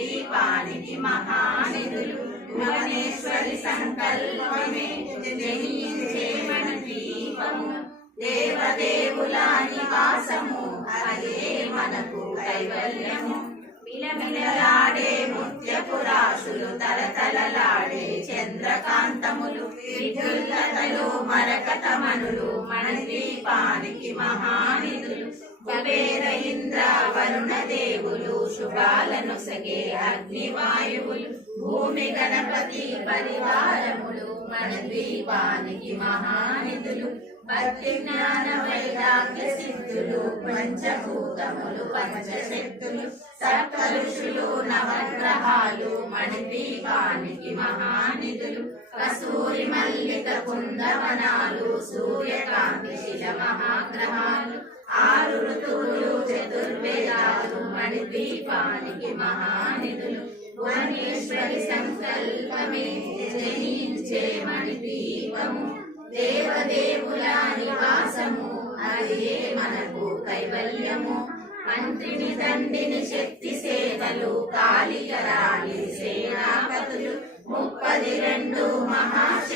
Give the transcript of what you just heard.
మణిద్వీపానికి మహానిధులు భువనేశ్వరి సంకల్పమే జనించే మణిద్వీపము దేవదేవుల నివాసము అదే మనకు కైవల్యము మిలమిలలాడే ముత్యపు రాశులు తలతలలాడే చంద్రకాంతములు విద్యుల్లతలు మరకతమనులు మణిద్వీపానికి మహానిధులు కుబేర ఇంద్ర వరుణ దేవులు శుభాలను సగే అగ్నివాయువులు భూమి గణపతి పరివారములు మణిద్వీపానికి మహానిధులు భక్తి జ్ఞాన వైరాగ్య సిద్ధులు పంచభూతములు పంచశక్తులు సప్త ఋషులు నవగ్రహాలు మణిద్వీపానికి మహానిధులు కస్తూరి మల్లిక కుందవనాలు సూర్యకాంతి శిల మహాగ్రహాలు ఆరు ఋతువులు చతుర్వేదాలు మణిద్వీపానికి మహానిధులు భువనేశ్వరి సంకల్పమే జనించే మణిద్వీపము దేవదేవుల నివాసము అదే మనకు కైవల్యము మంత్రిని దండిని శక్తి సేవలు కాళికరాలి సేనాపతులు 32 మహాశక్తి